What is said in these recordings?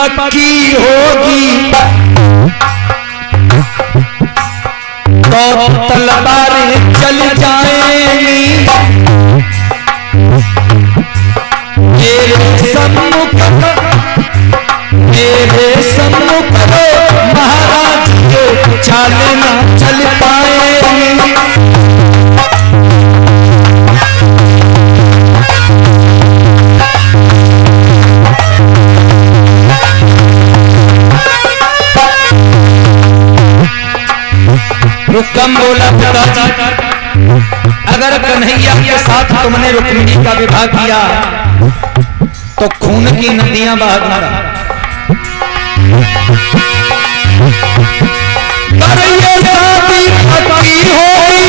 पक्की होगी तो तलवारें चल जाएंगी। मेरे सम्मुख महाराज के चाले ना चल पाएंगी। रुकम बोला पिताजी, अगर कन्हैया के साथ तुमने रुक्मिणी का विवाह किया तो खून की नदियां बहा दूंगा। पर ये शादी पक्की होगी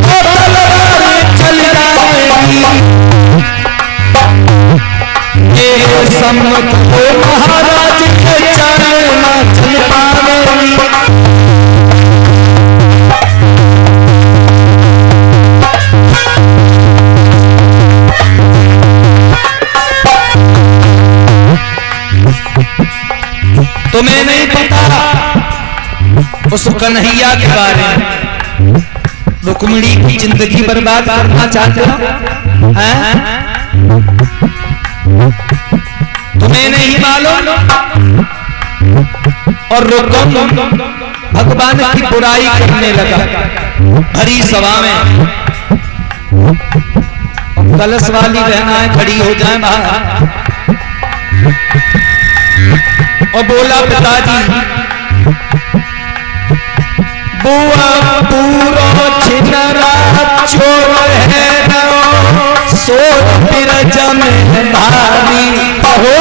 तो तलवारें चल जाएंगी। मेरे सम्मुख महाराज के चाले ना चल पाएंगी। तुम्हें नहीं पता उस कन्हैया के बारे में, रुक्मिणी की जिंदगी बर्बाद करना चाहते हो हैं? तुम्हें नहीं मालूम। और रुकम भगवान की बुराई करने लगा हरी सभा में। कलश वाली बहनाएं खड़ी हो जाए बाहर और बोला पिताजी, बुआ पूरो छिनरा चोर है सो बिरज में भारी हो।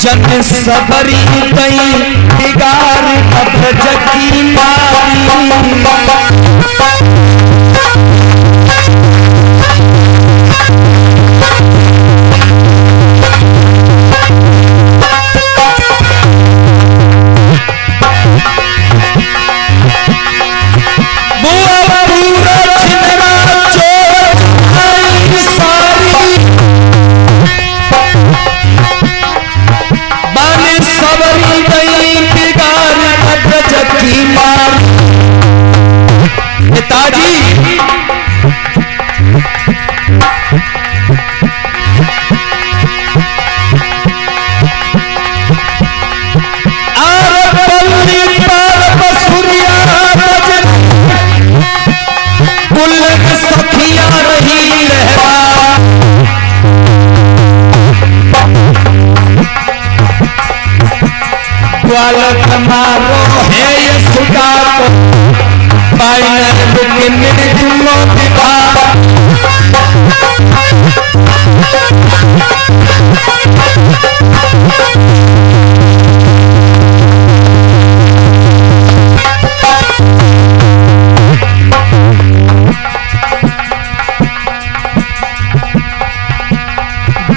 जन सबरी गई बिगाड़ अब जगी मारी। मारो है ये सुधा को पाइनर बुके मेरे जुम्मो दिखा।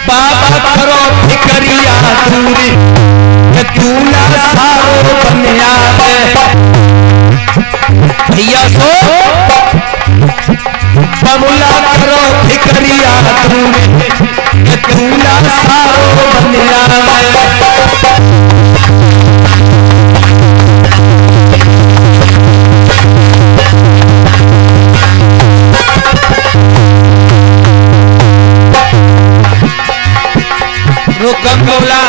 बाबा करो फिकरिया दूरी दूल्हा सारो बनिया भैया सो बबुला करो फिकरिया दूल्हा सारो बनिया। रुकम बोला,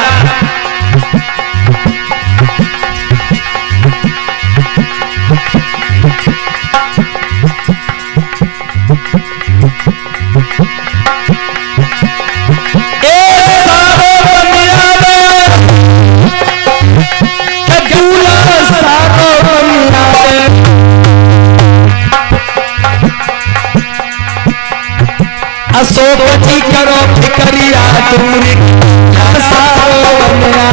अशोक जी करो फिकरिया दूरी सारो बनिया।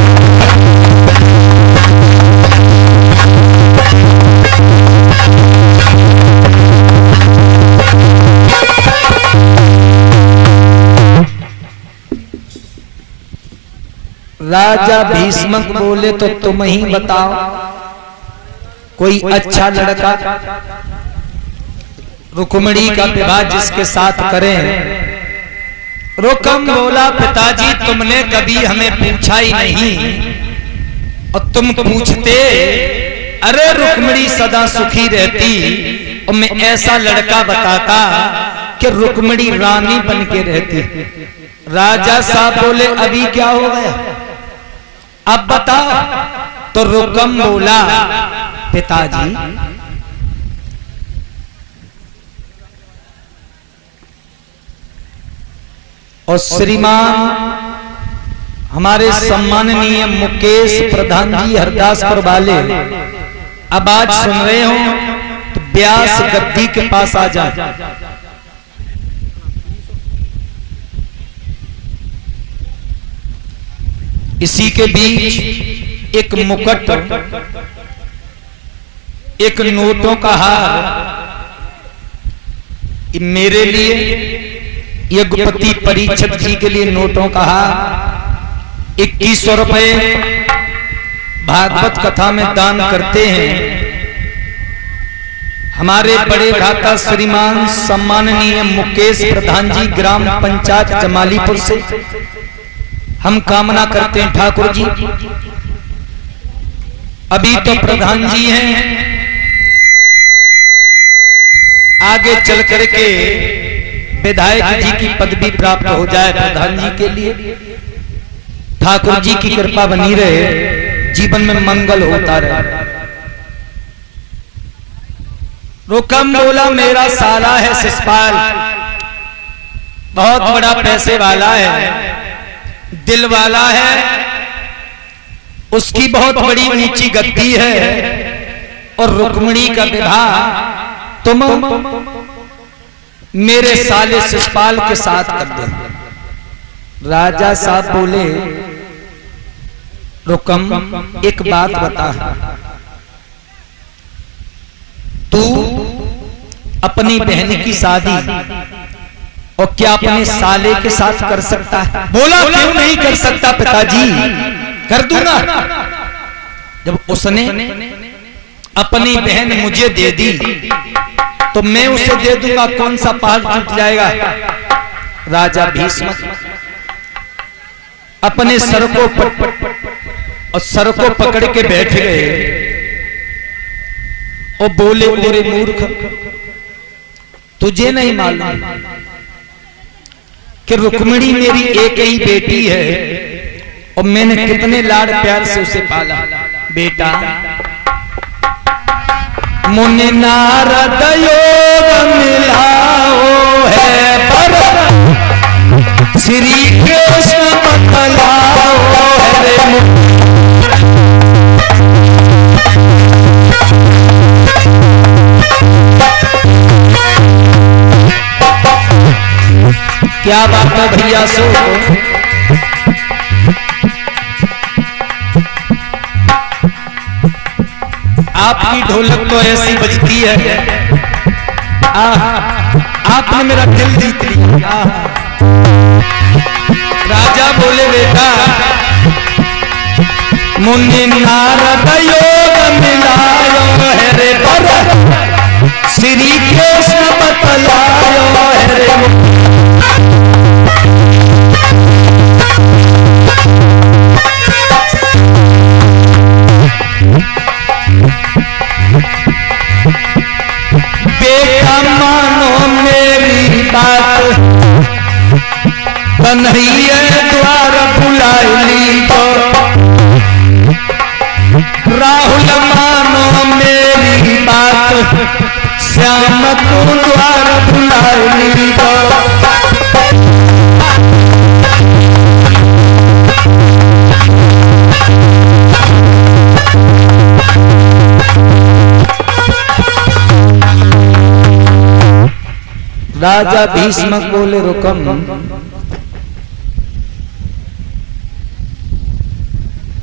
राजा भीष्मक बोले तो तुम ही बताओ कोई अच्छा लड़का रुक्मिणी का विवाह जिसके साथ करें रुकम बोला, पिताजी तुमने कभी हमें पूछा ही नहीं, और तुम पूछते अरे रुक्मिणी सदा सुखी रहती, और मैं ऐसा लड़का बताता कि रुक्मिणी रानी बन के रहती। राजा साहब बोले अभी क्या हो गया, अब बताओ। तो रुकम बोला, पिताजी और श्रीमान हमारे सम्माननीय मुकेश प्रधान जी हरदासपुर वाले अब आज सुन रहे हो तो व्यास गद्दी के पास आ जाए। इसी के बीच एक मुकुट, एक नोटों का हार मेरे लिए, यज्ञपति परीक्षित जी के लिए नोटों का हार 2100 रुपए भागवत कथा में दान करते हैं। हमारे बड़े भ्राता श्रीमान सम्माननीय मुकेश प्रधान जी ग्राम पंचायत जमालीपुर से हम कामना करते हैं ठाकुर जी, अभी तो प्रधान जी हैं, आगे चल करके विधायक जी की पदवी प्राप्त हो जाए प्रधान जी के लिए। ठाकुर जी की कृपा बनी रहे, जीवन में मंगल होता रहे। रुकम बोला मेरा साला है शिषपाल, बहुत बड़ा पैसे वाला है, दिल वाला है, उसकी बहुत बड़ी ऊंची गद्दी है, और रुक्मिणी का विवाह तुम मेरे साले शिषपाल के साथ कर दो। राजा साहब बोले रुकम एक बात बता, तू अपनी बहन की शादी और क्या अपने साले के साथ कर सकता है? बोला क्यों नहीं कर सकता पिताजी, कर दूंगा। जब उसने अपनी बहन मुझे दे दी तो मैं उसे दे दूंगा, कौन सा पहाड़ टूट जाएगा। राजा भीष्म अपने सर को पकड़ के बैठ गए और बोले ओरे मूर्ख, तुझे नहीं मालूम कि रुक्मिणी मेरी एक ही बेटी है और मैंने कितने लाड़ प्यार से उसे पाला। बेटा मुनि नारद योग मिलाओ है पर श्री कृष्ण बतलाओ है रे। क्या बात है भैया सो, आपकी ढोलक तो ऐसी बजती है, आपने मेरा दिल जीत लिया। राजा बोले बेटा मुनि नारद योग मिलायो है रे पर श्री कृष्ण बतलायो है रे। कन्हैया द्वार बुलाई तो राहुल मानो मेरी बात, श्याम को द्वार बुलाई तो। राजा भीष्म बोले रुकम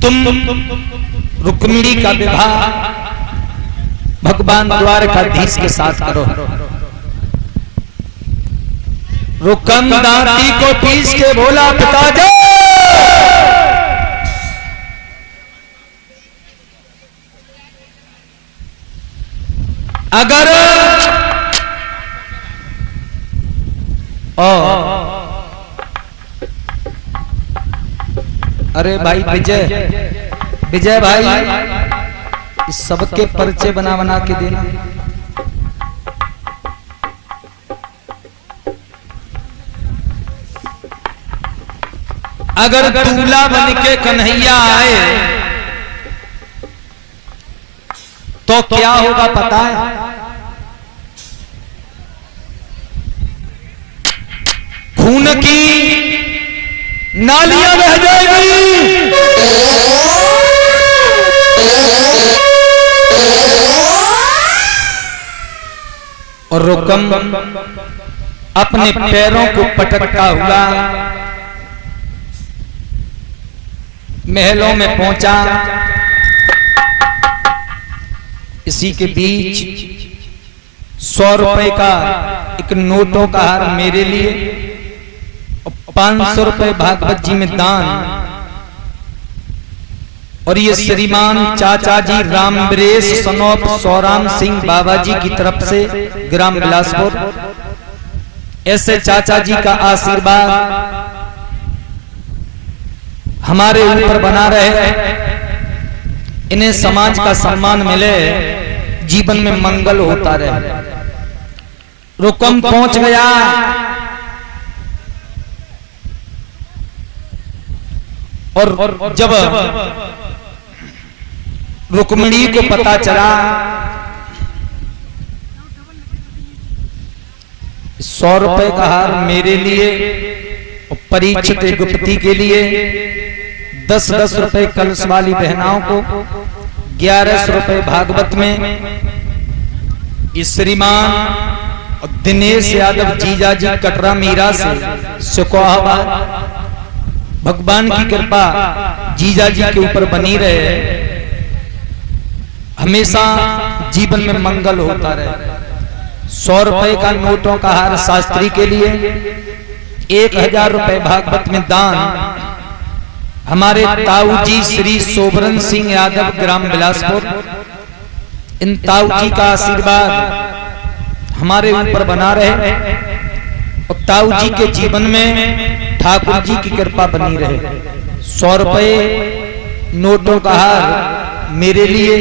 तुम रुक्मिणी का विवाह भगवान द्वारकाधीश के साथ करो। रुकम दांती को पीस के बोला पिताजी अगर अरे भाई विजय भाई, इस सबके परिचय बना बना के देना। अगर दूल्हा बन के कन्हैया आए तो क्या होगा पता है? खून की नालियां बह जाएगी, और रुकम अपने पैरों को पटकता हुआ महलों में पहुंचा। इसी के बीच 100 रुपए का एक नोटों का हार मेरे लिए, 500 रुपए भागवत जी में दान, और ये श्रीमान चाचा जी रामबरेश सनोप सौराम सिंह बाबा जी की तरफ से ग्राम बिलासपुर। ऐसे चाचा जी का आशीर्वाद हमारे ऊपर बना रहे, इन्हें समाज का सम्मान मिले, जीवन में मंगल होता रहे। रुकम पहुंच गया, और जब रुक्मिणी को पता चला 100 रुपए का हार मेरे लिए और परीक्षित गुप्ती के लिए, 10-10 रुपए कलश वाली बहनाओं को, 1100 रुपए भागवत में, इस श्रीमान और दिनेश यादव जीजा जी कटरा मीरा से सुखवाबाद। भगवान की कृपा जीजा जी के ऊपर बनी रहे, हमेशा जीवन में मंगल होता रहे। 100 रुपए का नोटों का हार शास्त्री के लिए, 1000 रुपए भागवत में दान हमारे ताऊ जी श्री सोबरन सिंह यादव ग्राम बिलासपुर। इन ताऊ जी का आशीर्वाद हमारे ऊपर बना रहे और ताऊ जी के जीवन में ठाकुर जी की कृपा बनी रहे। 100 रुपए नोटों का हार मेरे लिए,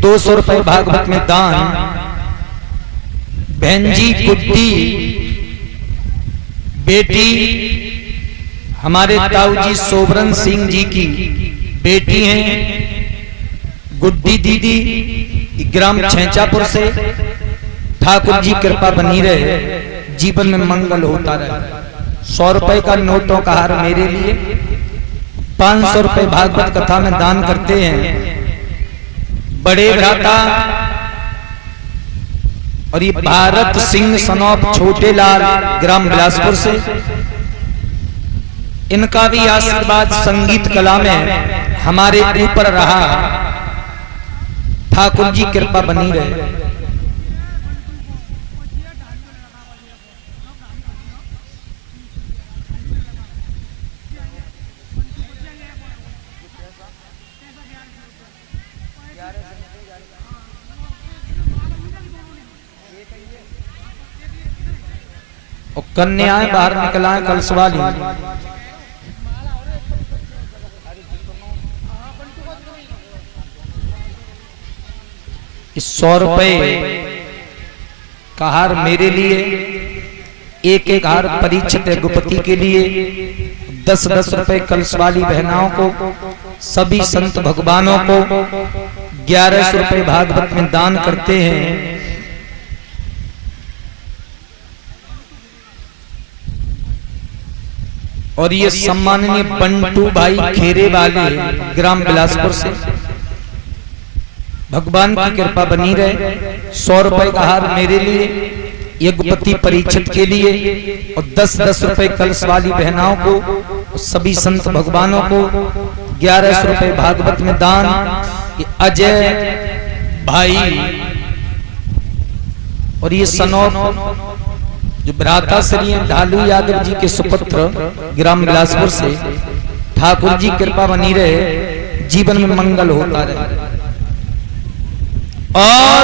200 रुपए भागवत में दान, बहन जी गुड्डी बेटी हमारे ताऊ जी सोबरन सिंह जी की बेटी हैं, गुड्डी दीदी ग्राम छैंचापुर से। ठाकुर जी कृपा बनी रहे, जीवन में मंगल होता रहे। 100 रुपए का नोटों का हार मेरे लिए, 500 रुपए भागवत कथा में दान करते हैं बड़े भ्राता और ये भारत सिंह सनोप छोटे लाल ग्राम बिलासपुर से। इनका भी आशीर्वाद संगीत कला में हमारे ऊपर रहा, ठाकुर जी कृपा बनी रहे। और कन्याएं बाहर निकल आए कलश वाली। इस 100 रुपए का हार मेरे लिए, 1-1 हार परीक्षित गुप्ती के लिए, 10-10 रुपए कलश वाली बहनाओं को, सभी संत भगवानों को 1100 रुपए भागवत में दान करते हैं। और ये सम्माननीय बंटू भाई खेरे वाले ग्राम बिलासपुर से। भगवान की कृपा बनी रहे। 100 रुपए का हार मेरे लिए, ये गुप्ती परीक्षित के लिए, और 10-10 रुपए कलश वाली बहनाओं को, सभी संत भगवानों को 1100 रुपए भागवत में दान। ये अजय भाई और ये सनोप जो भ्राता श्री ढालू यादव जी के सुपुत्र ग्राम बिलासपुर से। ठाकुर जी कृपा बनी रहे, जीवन में मंगल होता रहे। और